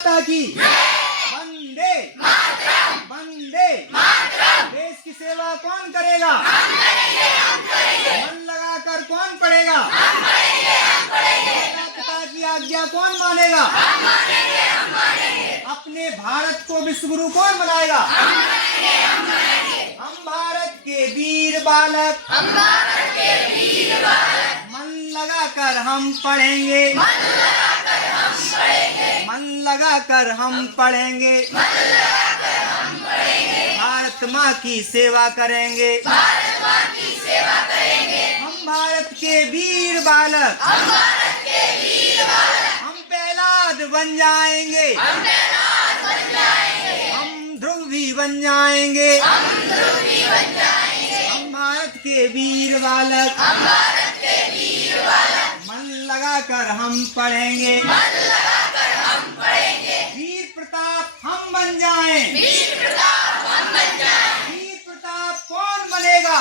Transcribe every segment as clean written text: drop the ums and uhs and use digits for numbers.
माता की वंदे वंदे। देश की सेवा कौन करेगा? मन लगाकर कौन पढ़ेगा? माता पिता की आज्ञा कौन मानेगा? अपने भारत को विश्व गुरु कौन बनाएगा? हम भारत के वीर बालक, मन लगाकर हम पढ़ेंगे, मन लगाकर हम पढ़ेंगे, भारत माँ की सेवा करेंगे, हम भारत के वीर बालक, हम प्रहलाद बन जाएंगे, हम ध्रुव भी बन जाएंगे, हम भारत के वीर बालक, मन लगाकर हम पढ़ेंगे, वीर प्रताप हम बन जाएं, वीर प्रताप कौन बनेगा?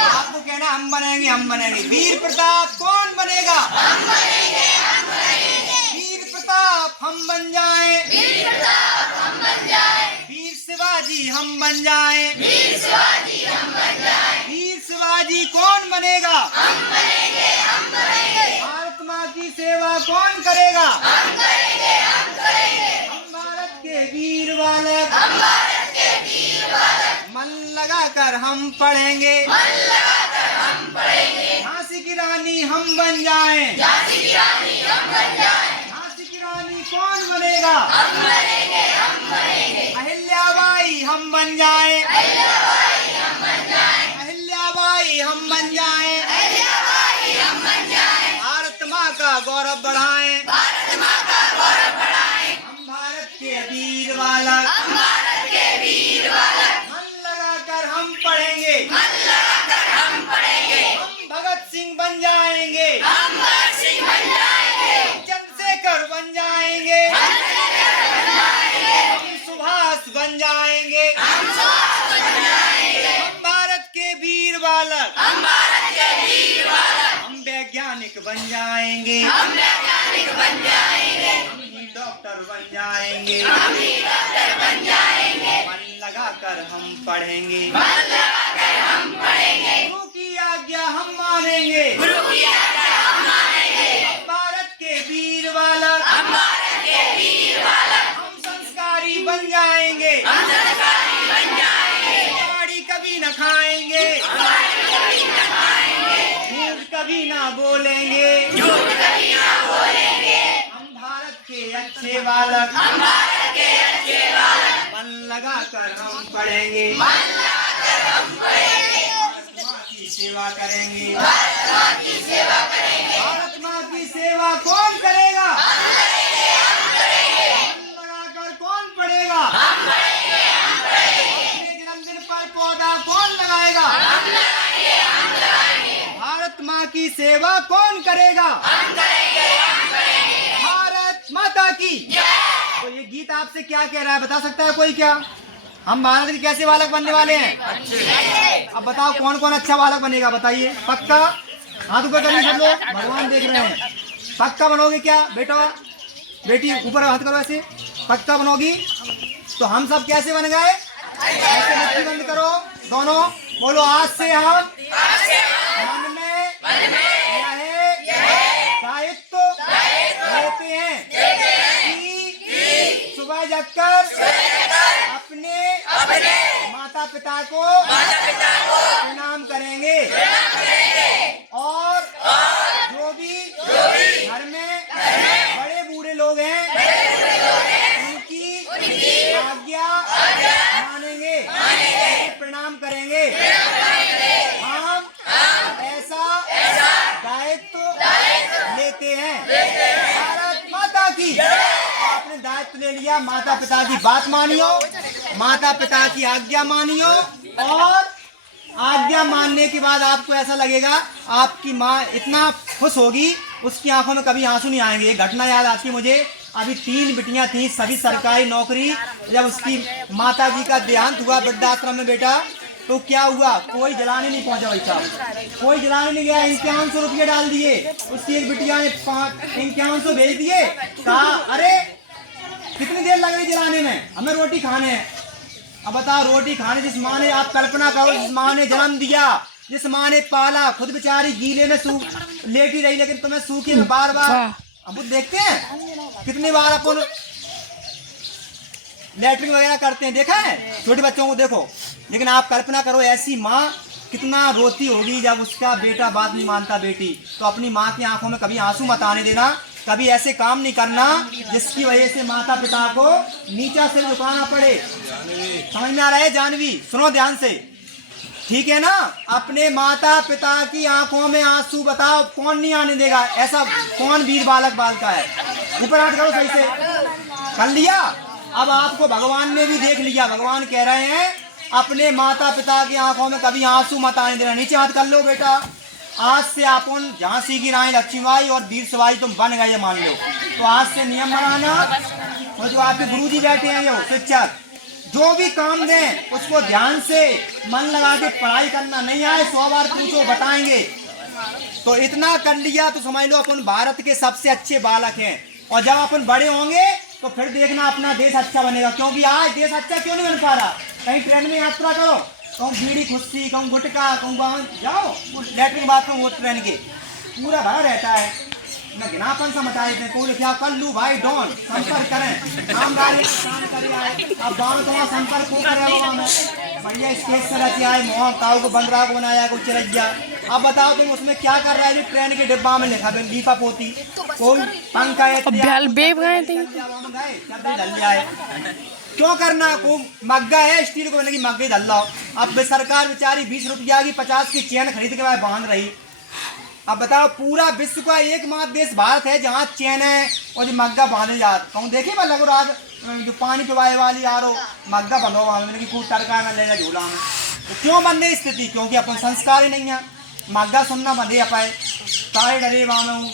आपको कहना हम बनेंगे। वीर प्रताप कौन बनेगा? वीर प्रताप हम बन जाएं, वीर शिवाजी हम बन जाएं, वीर शिवाजी कौन बनेगा? भारत माँ की सेवा कौन करेगा? हम भारत के वीर बालक, मन लगाकर हम पढ़ेंगे, झांसी की रानी हम बन जाएं, झांसी की रानी कौन बनेगा? अहिल्याबाई हम बन जाएं, अहिल्याबाई हम बन जाएं, भारत माँ का गौरव बढ़ाएं, हम भारत के वीर बालक, मन लगाकर हम पढ़ेंगे, हम भगत सिंह बन जाएंगे, चंद्रशेखर बन जाएंगे, हम सुभाष बन जाएंगे, हम भारत के वीर बालक, हम वैज्ञानिक बन जाएंगे, हम ही डॉक्टर बन जाएंगे, मन लगाकर हम पढ़ेंगे, गुरु की आज्ञा हम मानेंगे, भारत के वीर बालक, हम संस्कारी बन जाएंगे, गाड़ी कभी न खाएंगे, झूठ कभी ना बोलेंगे, हम भारत के अच्छे बालक, मन लगाकर हम पढ़ेंगे, भारत माँ की सेवा करेंगे, भारत माँ की सेवा कौन करेगा? मन लगाकर कौन पढ़ेगा? अपने जन्मदिन पर पौधा कौन लगाएगा? भारत माँ की सेवा कौन करेगा? भारत माता की। तो ये गीत आपसे क्या कह रहा है, बता सकता है कोई? क्या हम भारत के कैसे बालक बनने वाले हैं? अब बताओ कौन कौन अच्छा बालक बनेगा, बताइए। पक्का हाथ ऊपर करिए सब लोग, भगवान देख रहे हैं। पक्का बनोगे क्या बेटा बेटी? ऊपर हाथ करो ऐसे। पक्का बनोगी? तो हम सब कैसे बन गए? ऐसे मुट्ठी बंद करो दोनों, बोलो आज से हम मन में दायित्व लेते हैं कि सुबह जगकर अपने माता पिता को प्रणाम करेंगे, और जो भी घर में बड़े बूढ़े लोग हैं उनकी आज्ञा मानेंगे, प्रणाम करेंगे। हम ऐसा दायित्व लेते हैं। भारत माता की। आपने दायित्व ले लिया, माता पिता की बात मानियो, माता पिता की आज्ञा मानियो, और आज्ञा मानने के बाद आपको ऐसा लगेगा आपकी माँ इतना खुश होगी, उसकी आंखों में कभी आंसू नहीं आएंगे। एक घटना याद आती है मुझे, अभी 3 बिटियां थी, सभी सरकारी नौकरी। जब उसकी माता जी का देहांत हुआ वृद्धाश्रम में बेटा, तो क्या हुआ, कोई जलाने नहीं पहुंचा भाई साहब, कोई जलाने नहीं गया। 5100 रुपये डाल दिए, उसकी एक बिटिया ने 5100 भेज दिए। कहा अरे कितनी देर लग रही जलाने में, हमें रोटी खाने हैं। अब बताओ, रोटी खाने जिस माँ ने, आप कल्पना करो, जिस माँ ने जन्म दिया, जिस माँ ने पाला, खुद बेचारी गीले में लेटी रही, लेकिन तुम्हें सूखे में बार बार, अब देखते हैं कितनी बार अपन लैट्रिन वगैरह करते हैं, देखा है छोटे बच्चों को, देखो। लेकिन आप कल्पना करो, ऐसी माँ कितना रोती होगी जब उसका बेटा बात नहीं मानता बेटी। तो अपनी माँ की आंखों में कभी आंसू मत आने देना, कभी ऐसे काम नहीं करना जिसकी वजह से माता पिता को नीचा सिर झुकाना पड़े। समझ में आ रहा है जानवी? सुनो ध्यान से, ठीक है ना। अपने माता पिता की आंखों में आंसू, बताओ कौन नहीं आने देगा? ऐसा कौन वीर बालक बालिका है? ऊपर हाथ करो सही से, कर लिया। अब आपको भगवान ने भी देख लिया, भगवान कह रहे हैं अपने माता पिता की आंखों में कभी आंसू मत आने देना। नीचे हाथ कर लो बेटा। आज से अपन झांसी की रानी लक्ष्मीबाई और वीर सवाई तुम बन गए मान लो, तो आज से नियम बनाना, और जो आपके गुरुजी बैठे हैं, जो शिक्षक, जो भी काम दें उसको ध्यान से मन लगा के पढ़ाई करना। नहीं आए 100 बार पूछो, बताएंगे। तो इतना कर लिया तो समझ लो अपन भारत के सबसे अच्छे बालक हैं। और जब अपन बड़े होंगे तो फिर देखना अपना देश अच्छा बनेगा। क्योंकि आज देश अच्छा क्यों नहीं बन पा रहा? कहीं ट्रेन में यात्रा करो, कहूँ बीड़ी खुशी, कहूँ गुटखा, कहूँ बाहर जाओ, लैट्रिन बाथरूम वो ट्रेन के पूरा भरा रहता है। न घिनापन से मचा देते हैं, कोई क्या कर लू भाई डॉन, संपर्क करें, काम करे आए। अब गाँव तो वहाँ संपर्क हो करे, बढ़िया स्टेज से रखे आए, मोह काऊ को बंदरा को बनाया, कुछ चिरैया। अब बताओ तुम उसमें क्या कर रहा है? जो ट्रेन के डिब्बा में लिखा लीपा पोती, कोई पंखा है, क्यों करना? को मग्गा है स्टील को की मग्गे धल लाओ। अब सरकार बेचारी 20 रुपया की 50 की चैन खरीद के बाद बांध रही। अब बताओ, पूरा विश्व का एकमात्र देश भारत है जहाँ चैन है और जो मग्गा बांधे जाते। कहूँ देखिए मैं लगो रात जो पानी पिवाए वाली यारो मग्गा बंधो वहाँ में, खूब टरका में लेगा झूला में। तो क्यों बंधे स्थिति? क्योंकि अपन संस्कार ही नहीं है। मग्गा सुनना बंधे अपाए, तारे डरे वहाँ में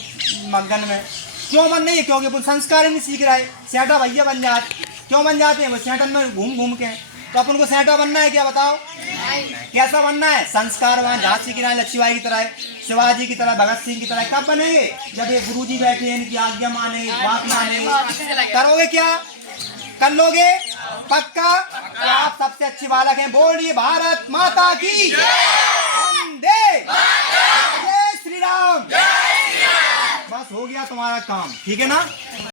मग्गन में क्यों बन नहीं है? क्योंकि अपन संस्कार ही नहीं सीख रहा है। सेठा भैया बन जाते, क्यों बन जाते हैं? वो सेठन में घूम घूम के। तो अपन को सेठा बनना है क्या? बताओ कैसा बनना है? संस्कारवान झांसी की रानी लक्ष्मीबाई की तरह है, शिवाजी की तरह, भगत सिंह की तरह। कब बनेंगे? जब ये गुरुजी बैठे हैं, इनकी आज्ञा मानेंगे, बात मानेंगे। करोगे क्या? कर लोगे पक्का? तो आप सबसे अच्छी बालक हैं। बोलिए भारत माता की वंदे, जय श्री राम। बस हो गया तुम्हारा काम, ठीक है ना।